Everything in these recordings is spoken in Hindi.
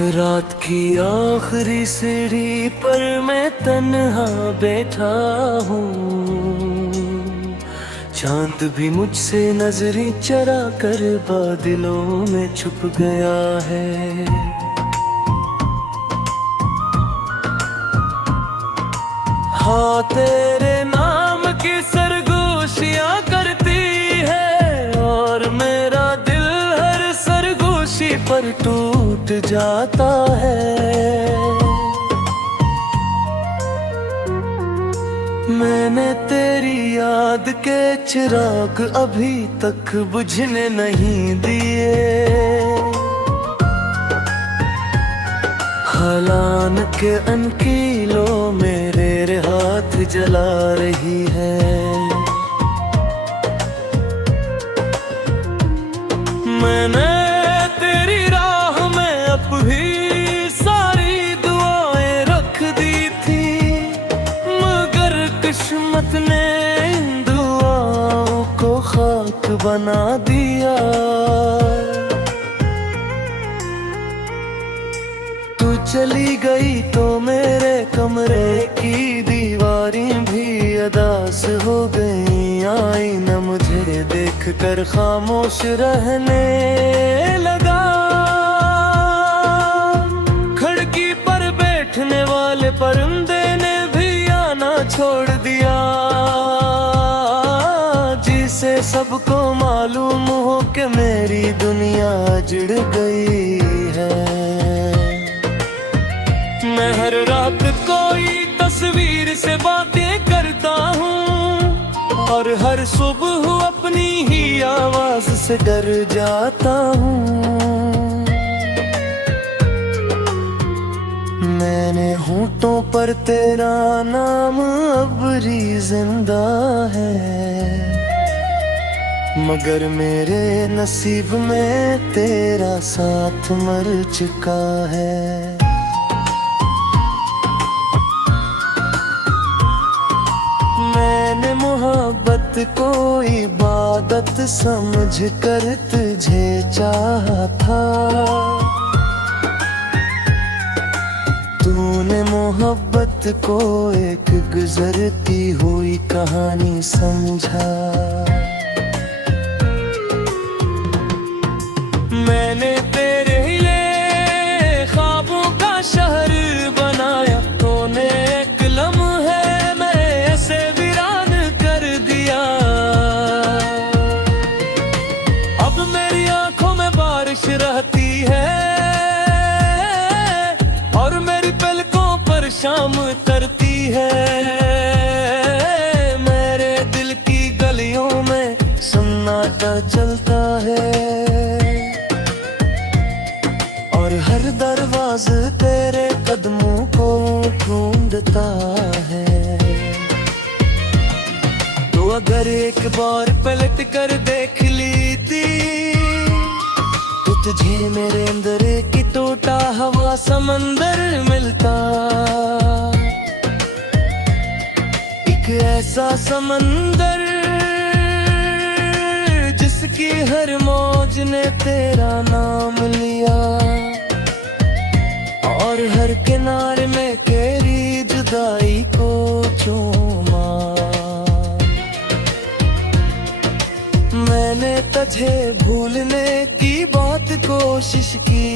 रात की आखिरी सीढ़ी पर मैं तन्हा बैठा हूँ। चांद भी मुझसे नजरें चरा कर बादलों में छुप गया है। हाँ, तेरे नाम की सरगोशियां करती है और मेरा दिल हर सरगोशी पर टूट जाता है। मैंने तेरी याद के चिराग अभी तक बुझने नहीं दिए। हलान के अनकीलों मेरे हाथ जला रही है। मैंने तेरी राह में अपनी सारी दुआएं रख दी थी, मगर किस्मत ने इन दुआओं को खाक बना दिया। तू चली गई तो मेरे कमरे की दीवारें भी अदास हो गई। आई न मुझे देख कर खामोश रहने लगा। खिड़की पर बैठने वाले परिंदे ने भी आना छोड़ दिया। जिसे सबको मालूम हो कि मेरी दुनिया जुड़ गई है। मैं हर रात कोई तस्वीर से बातें करता हूँ और हर सुबह अपनी ही आवाज से डर जाता हूँ। मैंने होठों पर तेरा नाम अबरी जिंदा है, मगर मेरे नसीब में तेरा साथ मर चुका है। मैंने मोहब्बत को इबादत समझ कर तुझे चाहा था। तूने मोहब्बत को एक गुजरती हुई कहानी समझा। मैंने तेरे लिए ख्वाबों का शहर बनाया। तूने एक लम्हे में ऐसे वीरान कर दिया। अब मेरी आंखों में बारिश रहती है और मेरी पलकों पर शाम तरती है। मेरे दिल की गलियों में सन्नाटा चलता है और हर दरवाज़ा तेरे कदमों को ढूंढता है। तो अगर एक बार पलट कर देख लेती तो तुझे मेरे अंदर की टूटा हवा समंदर मिलता। एक ऐसा समंदर जिसकी हर मौज ने तेरा नाम लिया और हर किनारे में तेरी जुदाई को चूमा। मैंने तुझे भूलने की बात कोशिश की,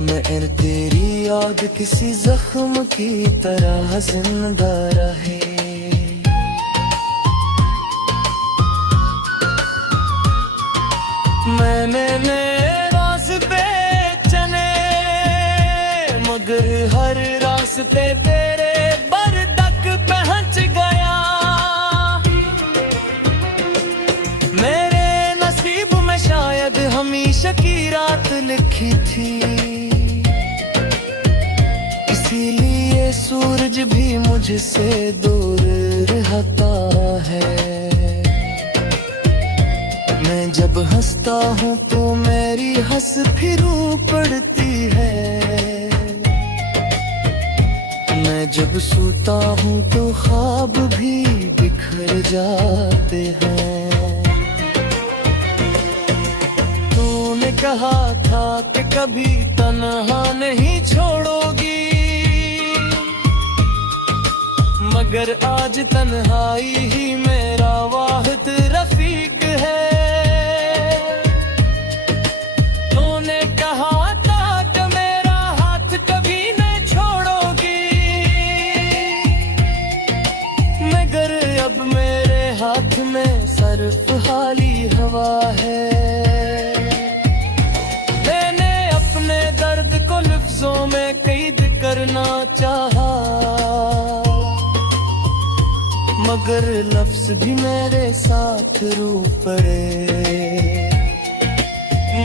मैं तेरी याद किसी जख्म की तरह जिंदा रहे। मैंने नए रास्ते चले मगर हर रास्ते तेरे बर तक पहुंच गया। मेरे नसीब में शायद हमेशा की रात लिखी थी, इसीलिए सूरज भी मुझसे दूर रहता है। मैं जब हंसता हूँ तो मेरी हंस फिर पड़ती है। मैं जब सोता हूँ तो ख्वाब भी बिखर जाते हैं। कहा था कि कभी तन्हा नहीं छोड़ोगी, मगर आज तन्हाई ही मेरा वाहिद रफीक है। तूने कहा था कि मेरा हाथ कभी नहीं छोड़ोगी, मगर अब मेरे हाथ में सिर्फ खाली हवा है। मैंने अपने दर्द को लफ्जों में कैद करना चाहा, मगर लफ्ज भी मेरे साथ रू पड़े।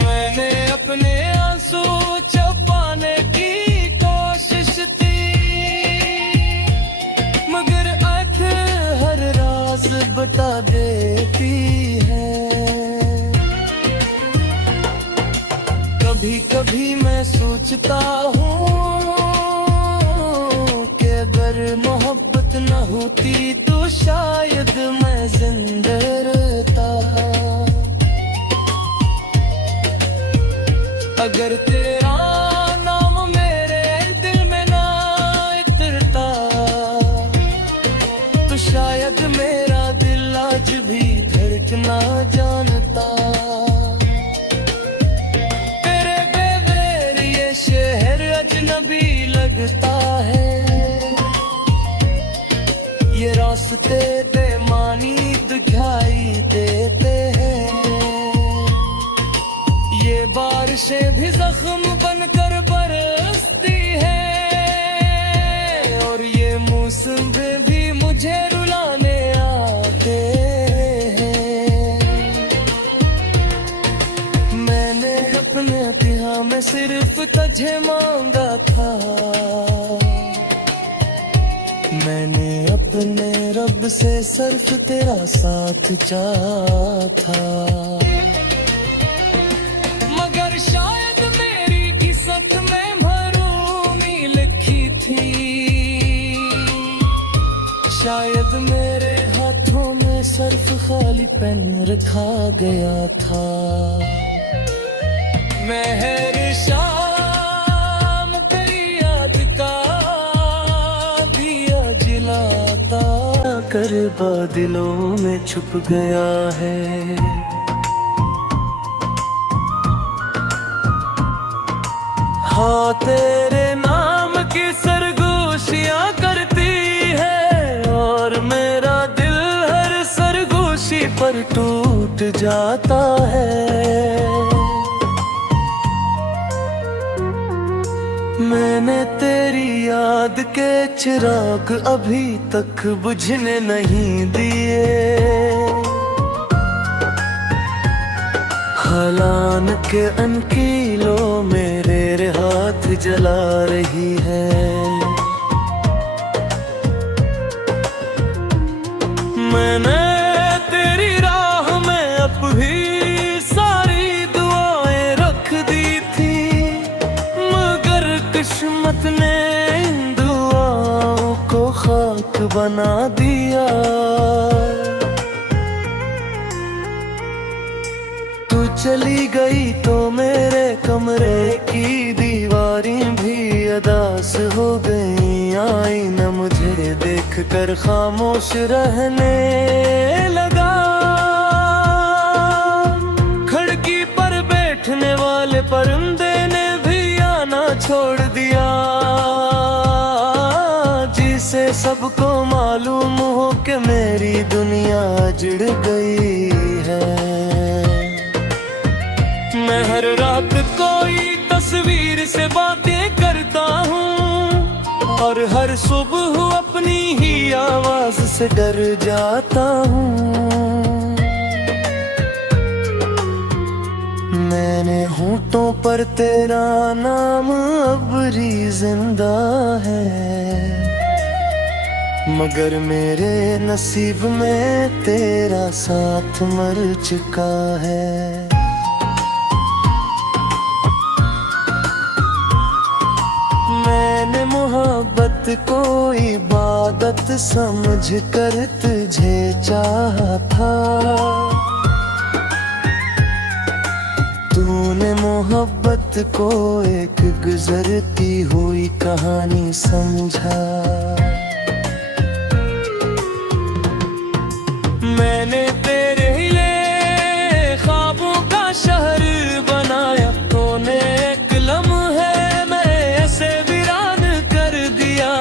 मैंने अपने आंसू छुपाने की कोशिश थी, मगर आंखें हर राज बता देती है। कभी कभी मैं सोचता हूँ कि अगर मोहब्बत न होती तो शायद मैं जिंदा रहता। अगर तेरा नाम मेरे दिल में ना उतरता तो शायद मेरा दिल आज भी धड़कना जानता। तेरे बगैर ये शहर अजनबी लगता है, ये रास्ते बेमानी दिखाई देते हैं। ये बारिशें भी जख्म बनकर बरसती है, और ये मौसम भी मुझे रुलाने आते हैं। मैंने अपने इतिहास में सिर्फ तुझे मांगा था, मैंने अपने रब से सिर्फ तेरा साथ चाहा था। मगर शायद मेरी किस्मत में महरूमी लिखी थी, शायद मेरे हाथों में सिर्फ खाली पेन रखा गया था। मेहर शाम तेरी याद का दिया जलाता कर बादलों में छुप गया है। हाँ तेरे नाम की सरगोशियां करती है, और मेरा दिल हर सरगोशी पर टूट जाता है। मैंने तेरी याद के चिराग अभी तक बुझने नहीं दिए, हलान के अनकीलों मेरे हाथ जला रही है। मैंने तेरी राह में अब भी सारी दुआएं रख दी थी, मगर किस्मत ने इन दुआओं को खाक बना दिया। तू चली गई तो मेरे कमरे की दीवारें भी अदास हो गई। आईना मुझे देख कर खामोश रहने लगा, खिड़की पर बैठने वाले परिंदे ने भी आना छोड़ दिया, जिसे सबको मालूम हो कि मेरी दुनिया जुड़ गई है। मैं हर रात कोई तस्वीर से बातें करता हूँ, और हर सुबह अपनी ही आवाज से डर जाता हूँ। मैंने होठों पर तेरा नाम अब भी जिंदा है, मगर मेरे नसीब में तेरा साथ मर चुका है। मैंने मोहब्बत को इबादत समझ कर तुझे चाहा था, तू तूने मोहब्बत को एक गुजरती हुई कहानी समझा। मैंने तेरे लिए ख्वाबों का शहर बनाया, तूने एक लम्हे में ऐसे वीरान कर दिया।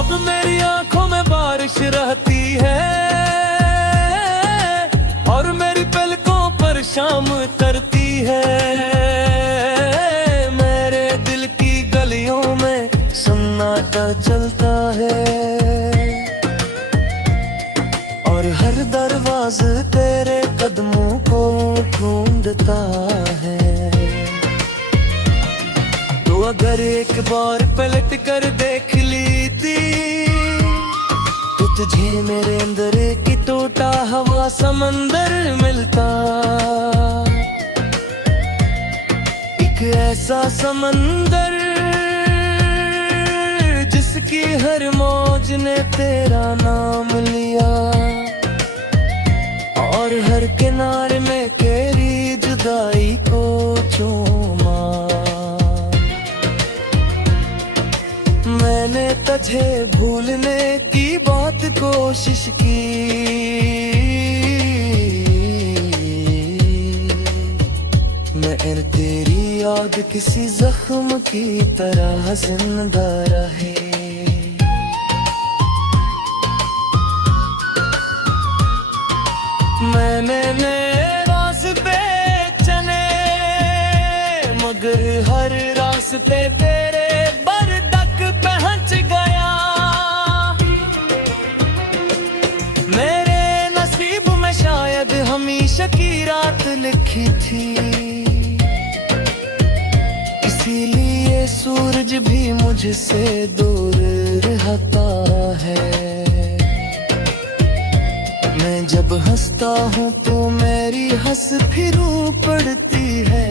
अब मेरी आंखों में बारिश रहती है और मेरी पलकों पर शाम तरती है। मेरे दिल की गलियों में सन्नाटा चलता है और हर दरवाज़ा तेरे कदमों को ढूंढता है। तो अगर एक बार पलट कर देख ली थी तो तुझे मेरे अंदर एक टूटा हवा समंदर मिलता। एक ऐसा समंदर जिसकी हर मौज ने तेरा नाम लिया और हर किनारे में तेरी जुदाई को चूमा। मैंने तुझे भूलने की बहुत कोशिश की, मैं तेरी याद किसी जख्म की तरह जिंदा रहे। मैंने रास्ते चने मगर हर रास्ते तेरे बरदक पहुंच गया। मेरे नसीब में शायद हमेशा की रात लिखी थी, इसीलिए सूरज भी मुझसे दूर रहता है। मैं जब हंसता हूँ तो मेरी हंस फिर पड़ती है।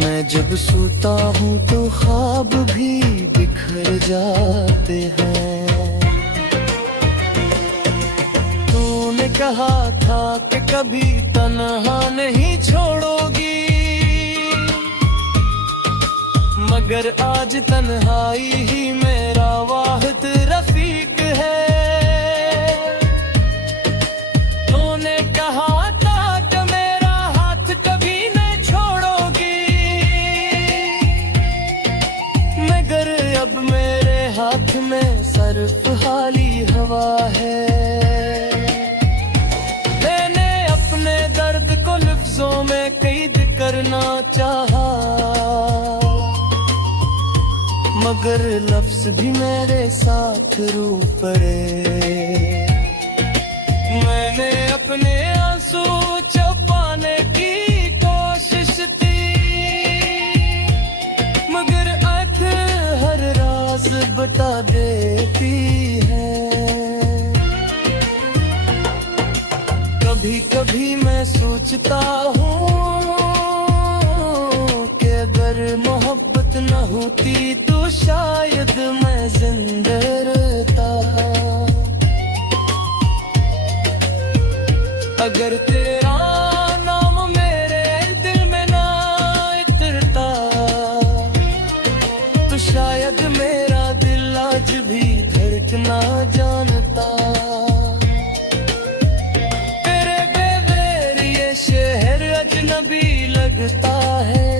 मैं जब सोता हूँ तो ख्वाब भी बिखर जाते हैं। तूने कहा था कि कभी तन्हा नहीं छोड़ोगी, मगर आज तन्हाई ही मेरा वाहिद रफीक है। तूने कहा था कि मेरा हाथ कभी न छोड़ोगी, मगर अब मेरे हाथ में सिर्फ खाली हवा है। मैंने अपने दर्द को लफ्जों में कैद करना चाहा, मगर लफ्ज भी मेरे साथ रो पड़े। मैंने अपने आंसू छुपाने की कोशिश की, मगर आँख हर राज बता देती है। कभी कभी मैं सोचता हूँ कि अगर मोहब्बत न होती तो शायद मैं जिंदा रहता। अगर तेरा नाम मेरे दिल में ना उतरता तो शायद मेरा दिल आज भी धड़कना जानता। तेरे बगैर ये शहर अजनबी लगता है,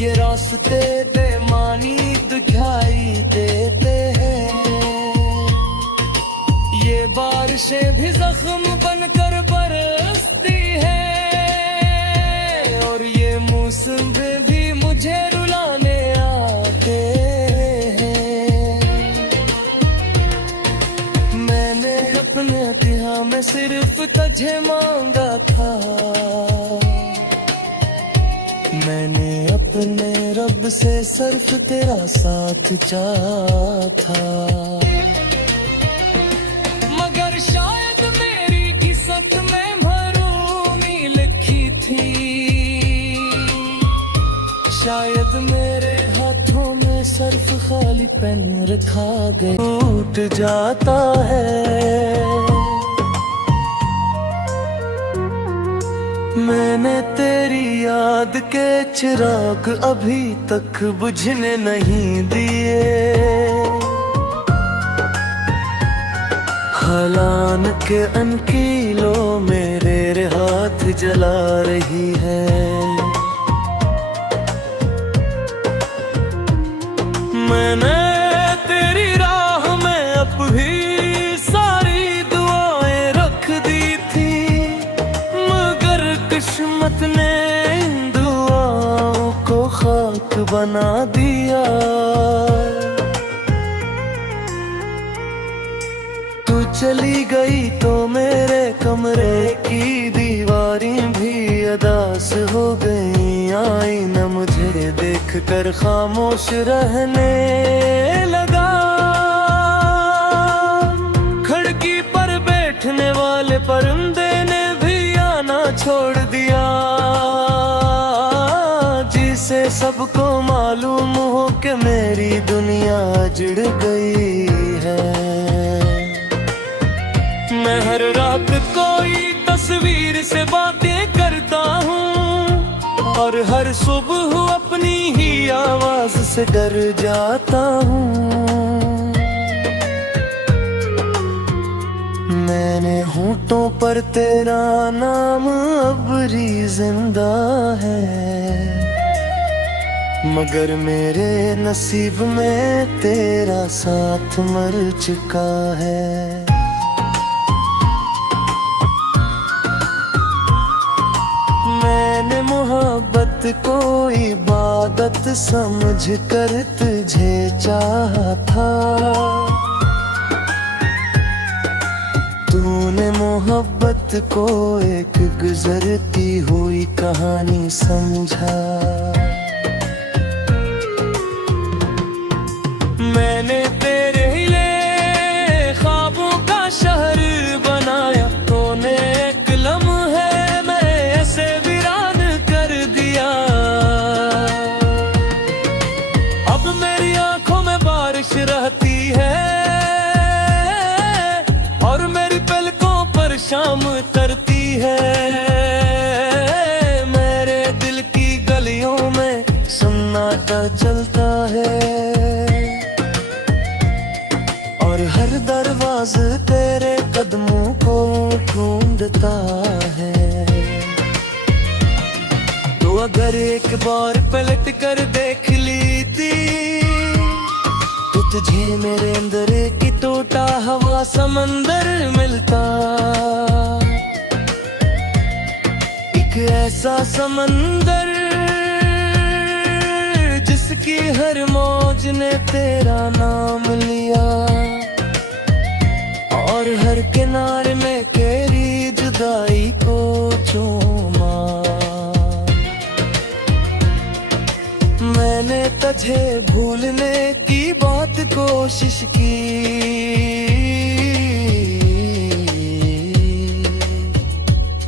ये रास्ते बेमानी दिखाई देते हैं। ये बारिशें भी जख्म बनकर बरसती हैं और ये मौसम भी मुझे रुलाने आते हैं। मैंने अपने इतिहास में सिर्फ तुझे मांगा था, मैंने अपने रब से सिर्फ तेरा साथ चाहा था। मगर शायद मेरी किस्मत में महरूमी लिखी थी, शायद मेरे हाथों में सर्फ खाली पेन रखा गया टूट जाता है। मैंने तेरी याद के चिराग अभी तक बुझने नहीं दिए। हलान के अनकीलों मेरे हाथ जला रही है। मैंने तेरी राह में अब भी सारी दुआएं रख दी थी, मगर किस्मत ने इन दुआओं को खाक बना दिया। तू चली गई तो मेरे कमरे की दीवारें भी अदास हो गई। आई न मुझे देख कर खामोश रहने लगा। खिड़की पर बैठने वाले परिंदे ने भी आना छोड़ दिया। जिसे सबको मालूम हो कि मेरी दुनिया जुड़ गई है। मैं हर रात कोई तस्वीर से बातें करता हूँ और हर सुबह अपनी ही आवाज से डर जाता हूँ। मैंने होठों पर तेरा नाम अबरी जिंदा है, मगर मेरे नसीब में तेरा साथ मर चुका है। मैंने मोहब्बत को इबादत समझ कर तुझे चाहा था। तूने मोहब्बत को एक गुजरती हुई कहानी समझा। मैंने तेरे लिए ख्वाबों का शहर बनाया। तूने एक लम्हे में ऐसे वीरान कर दिया। अब मेरी आंखों में बारिश रहती है और मेरी पलकों पर शाम तरती है। मेरे दिल की गलियों में सन्नाटा चलता है और हर दरवाज़ा तेरे कदमों को ढूंढता है। तो अगर एक बार पलट कर देख लेती तो तुझे मेरे अंदर की टूटा हवा समंदर मिलता। एक ऐसा समंदर जिसकी हर मौज ने तेरा नाम लिया और हर किनारे में तेरी जुदाई को चूमा। मैंने तुझे भूलने की बहुत कोशिश की,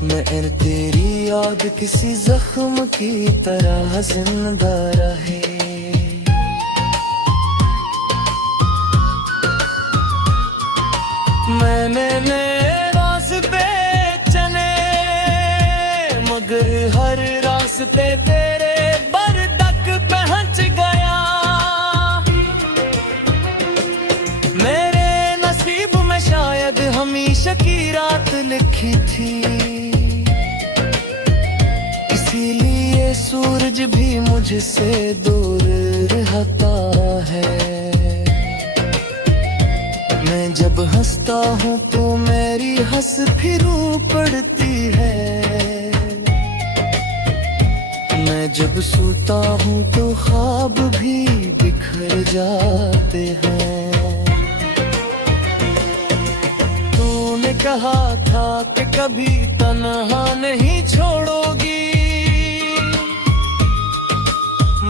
मैं तेरी याद किसी जख्म की तरह जिंदा रहे। मैंने नए रास्ते चले मगर हर रास्ते तेरे बरदक पहुंच गया। मेरे नसीब में शायद हमेशा की रात लिखी थी, इसीलिए सूरज भी मुझसे दूर रहता है। मैं जब हंसता हूँ तो मेरी हंस फिर पड़ती है। मैं जब सोता हूँ तो ख्वाब भी बिखर जाते हैं। तूने कहा था कि कभी तन्हा नहीं छोड़ोगी,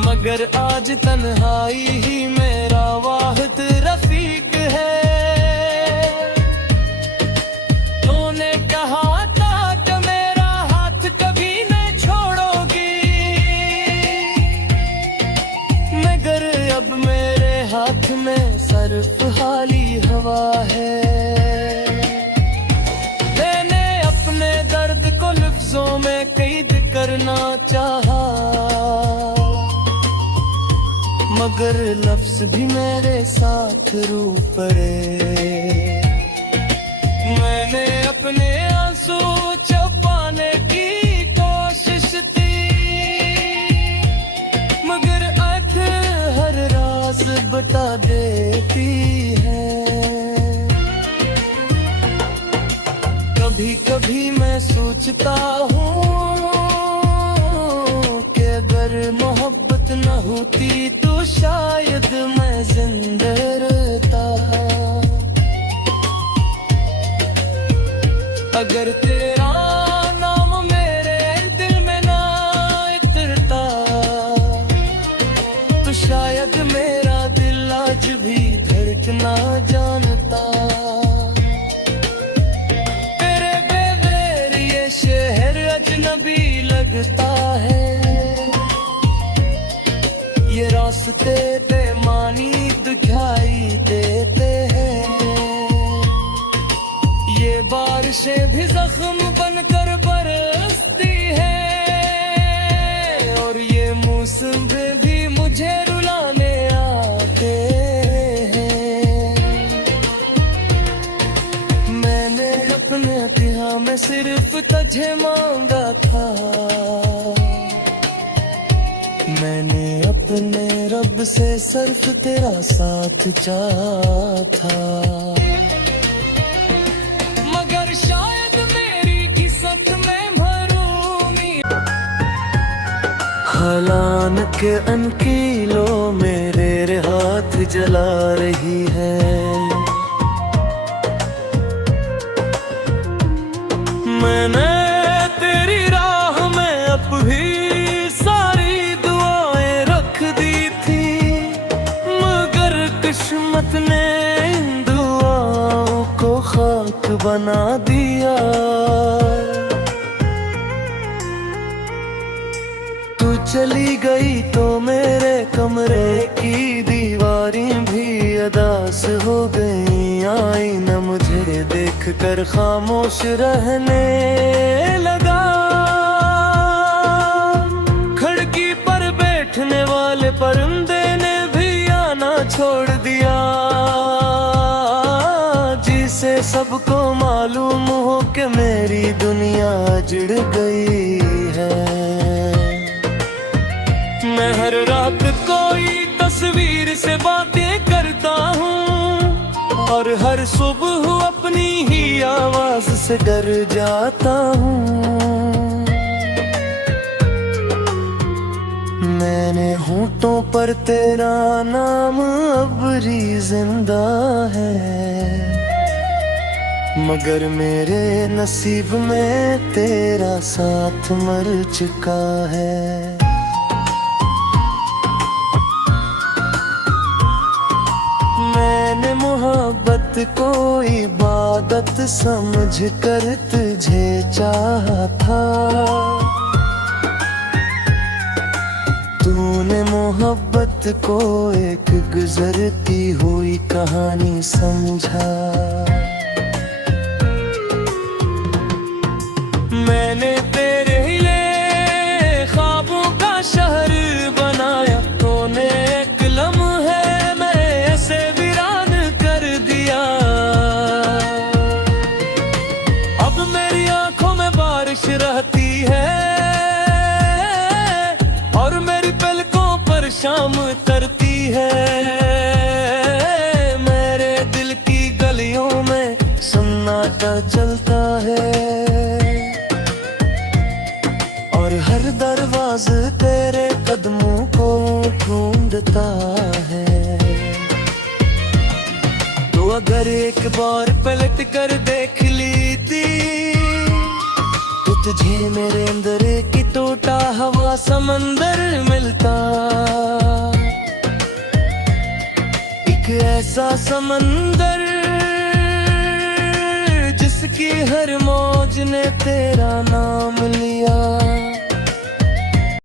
मगर आज तन्हाई ही मेरा वाहिद रफीक है। अब मैं सिर्फ हाली हवा है। मैंने अपने दर्द को लफ्जों में कैद करना चाहा, मगर लफ्ज भी मेरे साथ रू पड़े। मैंने अपने आंसू छुपाने की कोशिश थी, मगर आंखें हर राज बता देती है। कभी कभी मैं सोचता हूँ कि अगर मोहब्बत न होती तो शायद मैं जिंदा रहता। अगर तेरा नाम मेरे दिल में ना उतरता तो शायद मेरा दिल आज भी धड़कना जानता। तेरे बगैर ये शहर अजनबी लगता है, ये रास्ते बेमानी दिखाई देते हैं। ये बारिशें भी जख्म बनकर बरसती है, और ये मौसम भी मुझे रुलाने आते हैं। मैंने अपने इतिहास में सिर्फ तुझे मांगा था, मैंने अपने रब से सिर्फ तेरा साथ चाहा था। मगर शायद मेरी किस्मत में महरूमी हलान के अनकीलों मेरे हाथ जला रही है। मैंने तेरी राह में अब भी किस्मत ने इन दुआओं को खाक बना दिया। तू चली गई तो मेरे कमरे की दीवारें भी अदास हो गई। आई न मुझे देख कर खामोश रहने लगा। खिड़की पर बैठने वाले परिंदे ने छोड़ दिया, जिसे सबको मालूम हो कि मेरी दुनिया जुड़ गई है। मैं हर रात कोई तस्वीर से बातें करता हूँ, और हर सुबह अपनी ही आवाज से डर जाता हूँ। मैंने होठों पर तेरा नाम अबरी जिंदा है, मगर मेरे नसीब में तेरा साथ मर चुका है। मैंने मोहब्बत को इबादत समझ कर तुझे चाहा था, तूने मोहब्बत को एक गुजरती हुई कहानी समझा। मैंने तेरे लिए ख्वाबों का शहर बनाया, तूने एक लम्हे में ऐसे वीरान कर दिया। अब मेरी आंखों में बारिश रहती है, शाम करती है। मेरे दिल की गलियों में सन्नाटा चलता है, और हर दरवाज़ा तेरे कदमों को ढूंढता है। तो अगर एक बार पलट कर देख लेती तो तुझे मेरे अंदर की टूटा हवा समंदर मिलता। एक ऐसा समंदर जिसकी हर मौज ने तेरा नाम लिया।